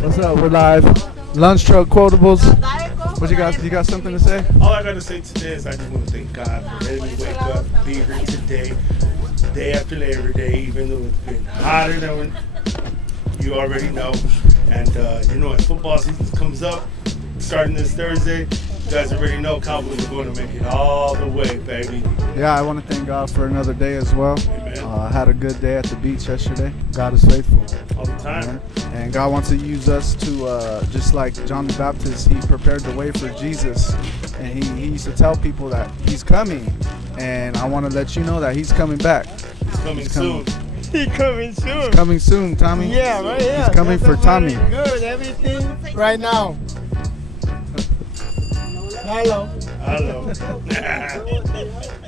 What's up? We're live. Lunch truck quotables. What you got? You got something to say? All I gotta say today is I just want to thank God for letting me wake up, be here today, day after Labor Day, even though it's been hotter than when you already know. And you know, as football season comes up, starting this Thursday, you guys already know Cowboys are going to make it all the way, baby. Yeah, I want to thank God for another day as well. Amen. I had a good day at the beach yesterday. God is faithful. All the time. And God wants to use us to, just like John the Baptist, he prepared the way for Jesus. And he used to tell people that he's coming. And I want to let you know that he's coming back. He's coming soon. He's coming soon. He's coming soon, Tommy. Yeah, right here. He's coming for Tommy. Good, everything right now. Hello.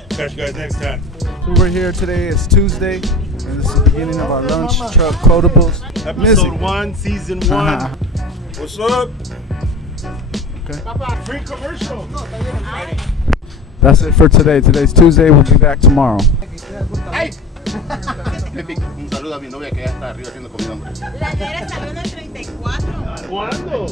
Catch you guys next time. So we're here today. It's Tuesday, and this is the beginning of our lunch truck quotables. Episode 1, season 1. What's up? Okay. Free commercial. That's it for today. Today's Tuesday. We'll be back tomorrow. Un saludo a mi novia que ya está arriba haciendo comida, hombre. La ayer salió en el 34. ¿Cuándo?